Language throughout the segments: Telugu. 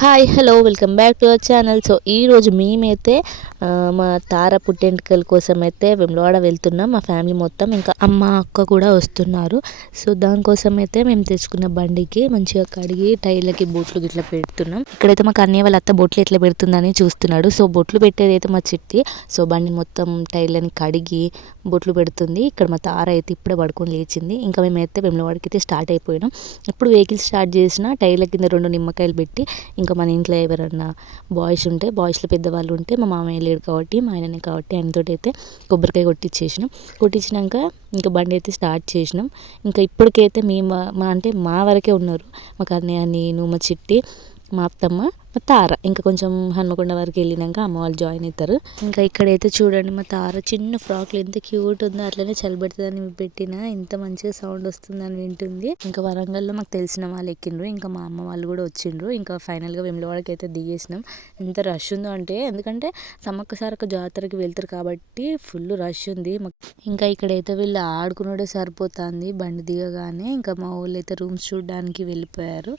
Hi hello welcome back to our channel. So ఈరోజు మేమైతే మా తార పుట్టెంటుకల కోసం అయితే వేములవాడ వెళ్తున్నాం. మా ఫ్యామిలీ మొత్తం, ఇంకా అమ్మ అక్క కూడా వస్తున్నారు. సో దానికోసం అయితే మేము తెచ్చుకున్న బండికి మంచిగా కడిగి టైర్లకి బొట్లు ఇట్లా పెడుతున్నాం. ఇక్కడైతే మాకు అన్నయ్య వాళ్ళ అత్త బొట్లు ఎట్లా పెడుతుందని చూస్తున్నాడు. సో బొట్లు పెట్టేది అయితే మా చిట్టి. సో బండి మొత్తం టైర్లని కడిగి బొట్లు పెడుతుంది. ఇక్కడ మా తార అయితే ఇప్పుడే పడుకొని లేచింది. ఇంకా మేమైతే వేములవాడకి అయితే స్టార్ట్ అయిపోయినాం. ఇప్పుడు వెహికల్ స్టార్ట్ చేసిన టైర్ల కింద 2 నిమ్మకాయలు పెట్టి, ఇంకా మన ఇంట్లో ఎవరన్నా బాయ్స్ ఉంటే, బాయ్స్లో పెద్దవాళ్ళు ఉంటే, మా మామయ్య లేడు కాబట్టి మా ఆయననే కాబట్టి ఆయనతోటి అయితే కొబ్బరికాయ కొట్టించినాక ఇంకా బండి అయితే స్టార్ట్ చేసినాం. ఇంకా ఇప్పటికైతే మేము అంటే మా వరకే ఉన్నారు. మాకు అన్నయ్య, నేను, మా చిట్టి, మా అత్తమ్మ, మా తార. ఇంకా కొంచెం హన్మకొండ వరకు వెళ్ళినాక అమ్మ వాళ్ళు జాయిన్ అవుతారు. ఇంకా ఇక్కడైతే చూడండి, మా తార చిన్న ఫ్రాక్లు ఎంత క్యూట్ ఉందో. అట్లనే చలిపెడుతుందని పెట్టిన ఇంత మంచిగా సౌండ్ వస్తుందని వింటుంది. ఇంకా వరంగల్లో మాకు తెలిసిన వాళ్ళు ఎక్కిండ్రు. ఇంకా మా అమ్మ వాళ్ళు కూడా వచ్చిండ్రు. ఇంకా ఫైనల్గా వేములవాడకి అయితే దిగేసినాం. ఎంత రష్ ఉందో అంటే, ఎందుకంటే సమ్మక్క సారక్క జాతరకి వెళ్తారు కాబట్టి ఫుల్ రష్ ఉంది. ఇంకా ఇక్కడైతే వీళ్ళు ఆడుకున్నడే సరిపోతుంది బండి దిగగానే. ఇంకా మా వాళ్ళు అయితే రూమ్స్ చూడడానికి వెళ్ళిపోయారు.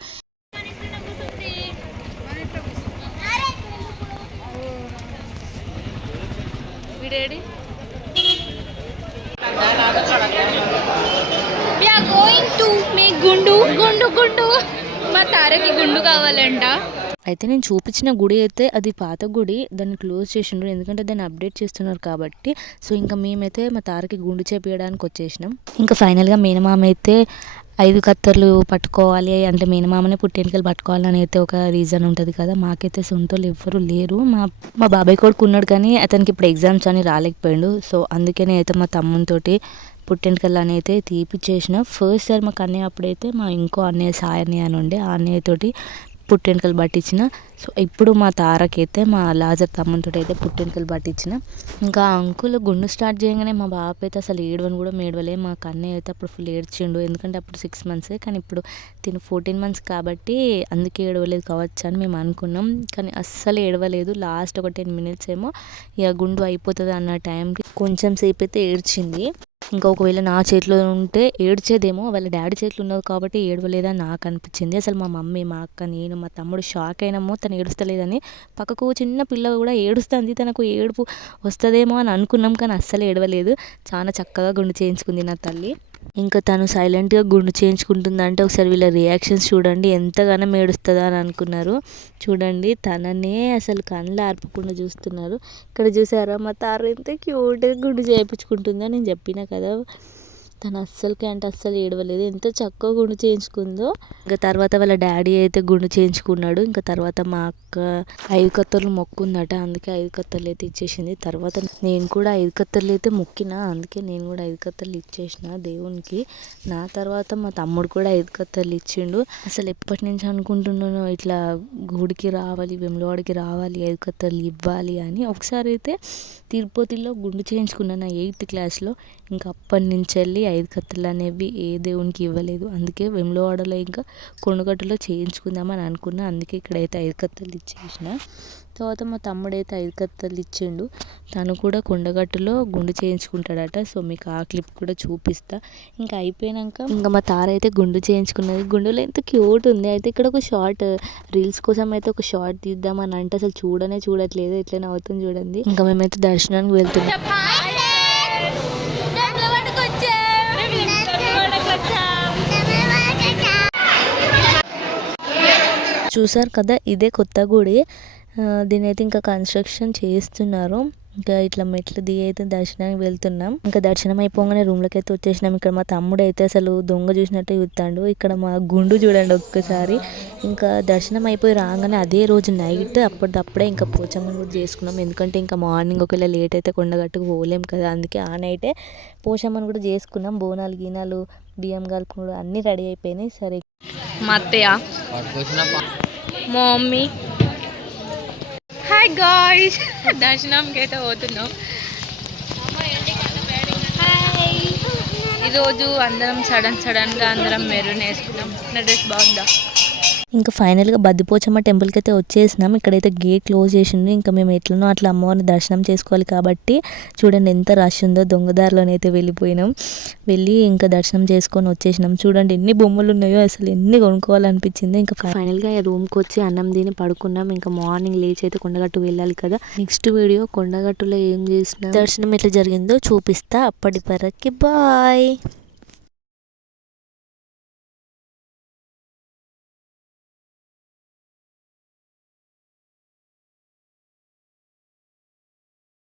గుండు మా తారకి గుండు కావాలంట. అయితే నేను చూపించిన గుడి అయితే అది పాత గుడి, దాన్ని క్లోజ్ చేసిండ్రు. ఎందుకంటే దాన్ని అప్డేట్ చేస్తున్నారు కాబట్టి. సో ఇంకా మేమైతే మా తారకి గుండు చేపించడానికి వచ్చేసినాం. ఇంకా ఫైనల్గా మేనమామ అయితే 5 కత్తర్లు పట్టుకోవాలి అంటే మేనమామనే పుట్టెంటుకలు పట్టుకోవాలని అయితే ఒక రీజన్ ఉంటుంది కదా. మాకైతే సొంతలు ఎవ్వరు లేరు. మా బాబాయ్ కొడుకు ఉన్నాడు కానీ అతనికి ఇప్పుడు ఎగ్జామ్స్ అని రాలేకపోయాడు. సో అందుకనే అయితే మా తమ్మునితోటి పుట్టెంటుకలు అయితే తీపిచ్చేసిన. ఫస్ట్ సార్ మాకు అన్నయ్య అప్పుడైతే మా ఇంకో అన్నయ్య సాయి అన్నయ్య అని ఉండే, ఆ అన్నయ్యతోటి పుట్టెంటుకలు పట్టించిన. సో ఇప్పుడు మా తారకైతే మా లాజర్ తమ్మునితో అయితే పుట్టెంటుకలు పట్టించిన. ఇంకా అంకుల్ గుండు స్టార్ట్ చేయగానే మా బాబు అయితే అసలు ఏడవని కూడా ఏడవలే. మా కన్నయ్య అయితే అప్పుడు ఫుల్ ఏడ్చిండు. ఎందుకంటే అప్పుడు 6 months, కానీ ఇప్పుడు తిను 14 months కాబట్టి అందుకే ఏడవలేదు కావచ్చు అని మేము అనుకున్నాం. కానీ అస్సలు ఏడవలేదు. లాస్ట్ ఒక 10 minutes ఏమో ఇక గుండు అయిపోతుంది అన్న టైంకి కొంచెం సేపు అయితే ఏడ్చింది. ఇంకా ఒకవేళ నా చేతిలో ఉంటే ఏడ్చేదేమో, వాళ్ళ డాడీ చేతిలో ఉన్నది కాబట్టి ఏడవలేదని నాకు అనిపించింది. అసలు మా మమ్మీ, మా అక్క, నేను, మా తమ్ముడు షాక్ అయినామో తను ఏడుస్తలేదని. పక్కకు చిన్న పిల్ల కూడా ఏడుస్తుంది, తనకు ఏడుపు వస్తుందేమో అని అనుకున్నాం. కానీ అస్సలు ఏడవలేదు. చాలా చక్కగా గుండు చేయించుకుంది నా తల్లి. ఇంకా తను సైలెంట్గా గుండు చేయించుకుంటుందంటే ఒకసారి వీళ్ళ రియాక్షన్స్ చూడండి, ఎంతగానో ఏడుస్తుందా అని అనుకున్నారు. చూడండి, తననే అసలు కళ్ళు ఆర్పకుండా చూస్తున్నారు. ఇక్కడ చూసారా మా తార ఎంత క్యూట్గా గుండు చేయించుకుంటుందో. నేను చెప్పిన కదా, తను అస్సలకి అంటే అస్సలు ఏడవలేదు. ఎంత చక్కగా గుండు చేయించుకుందో. ఇంకా తర్వాత వాళ్ళ డాడీ అయితే గుండు చేయించుకున్నాడు. ఇంకా తర్వాత మా అక్క 5 కత్తర్లు మొక్కుందట, అందుకే 5 కత్తర్లు అయితే ఇచ్చేసింది. తర్వాత నేను కూడా 5 కత్తర్లు అయితే మొక్కిన, అందుకే నేను కూడా 5 కత్తర్లు ఇచ్చేసిన దేవునికి. నా తర్వాత మా తమ్ముడు కూడా 5 కత్తర్లు ఇచ్చిండు. అసలు ఎప్పటి నుంచి అనుకుంటున్నాను ఇట్లా గుడికి రావాలి, వేములవాడకి రావాలి, 5 కత్తర్లు ఇవ్వాలి అని. ఒకసారి అయితే తిరుపతిలో గుండు చేయించుకున్నాను నా 8th classలో. ఇంకా అప్పటి నుంచి వెళ్ళి 5 కత్తర్లు అనేవి ఏ దేవునికి ఇవ్వలేదు. అందుకే వేములవాడలో ఇంకా కొండగట్టులో చేయించుకుందామని అనుకున్నా. అందుకే ఇక్కడైతే 5 కత్తర్లు ఇచ్చేసిన. తర్వాత మా తమ్ముడైతే 5 కత్తర్లు ఇచ్చిండు. తను కూడా కొండగట్టులో గుండు చేయించుకుంటాడట. సో మీకు ఆ క్లిప్ కూడా చూపిస్తా. ఇంకా అయిపోయాక ఇంకా మా తార అయితే గుండు చేయించుకున్నది. గుండులో ఎంత క్యూట్ ఉంది. అయితే ఇక్కడ ఒక షార్ట్ రీల్స్ కోసం అయితే ఒక షార్ట్ తీద్దామని అంటే అసలు చూడట్లేదు, ఇట్లనే అవుతుంది చూడండి. ఇంకా మేమైతే దర్శనానికి వెళ్తున్నాం. చూసారు కదా, ఇదే కొత్త గుడి. దీని అయితే ఇంకా కన్స్ట్రక్షన్ చేస్తున్నారు. ఇంకా ఇట్లా మెట్లు దిగి అయితే దర్శనానికి వెళ్తున్నాం. ఇంకా దర్శనం అయిపోగానే రూమ్లోకి అయితే వచ్చేసినాం. ఇక్కడ మా తమ్ముడు అయితే అసలు దొంగ చూసినట్టు చూస్తాడు. ఇక్కడ మా గుండు చూడండి ఒక్కసారి. ఇంకా దర్శనం అయిపోయి రాగానే అదే రోజు నైట్ అప్పటిదప్పుడే ఇంకా పోచమ్మని కూడా చేసుకున్నాం. ఎందుకంటే ఇంకా మార్నింగ్ ఒకవేళ లేట్ అయితే కొండగట్టుకు పోలేం కదా. అందుకే ఆ నైటే పోచమ్మని కూడా చేసుకున్నాం. బోనాలు గీనాలు బియ్యం కలుపుకున్నాడు అన్నీ రెడీ అయిపోయినాయి. సరే మా అత్తయ్య, మా మమ్మీ, హాయ్ గాయ్స్, దర్శనంకి అయితే పోతున్నాం. ఈరోజు అందరం సడన్గా అందరం మెరూన్ వేసుకున్నాం. నా డ్రెస్ బాగుందా? ఇంకా ఫైనల్గా బద్దిపోచమ్మ టెంపుల్కి అయితే వచ్చేసినాం. ఇక్కడైతే గేట్ క్లోజ్ చేసిండు. ఇంకా మేము ఎట్లనో అట్లా అమ్మవారిని దర్శనం చేసుకోవాలి కాబట్టి చూడండి ఎంత రష్ ఉందో. దొంగదారిలోనైతే వెళ్ళిపోయినాం. వెళ్ళి ఇంకా దర్శనం చేసుకొని వచ్చేసినాం. చూడండి ఎన్ని బొమ్మలు ఉన్నాయో, అసలు ఎన్ని కొనుక్కోవాలనిపించింది. ఇంకా ఫైనల్గా రూమ్కి వచ్చి అన్నం తిని పడుకున్నాం. ఇంకా మార్నింగ్ లేచి అయితే కొండగట్టు వెళ్ళాలి కదా. నెక్స్ట్ వీడియో కొండగట్టులో ఏం చేసినా దర్శనం ఎట్లా జరిగిందో చూపిస్తా. అప్పటి వరకు బాయ్.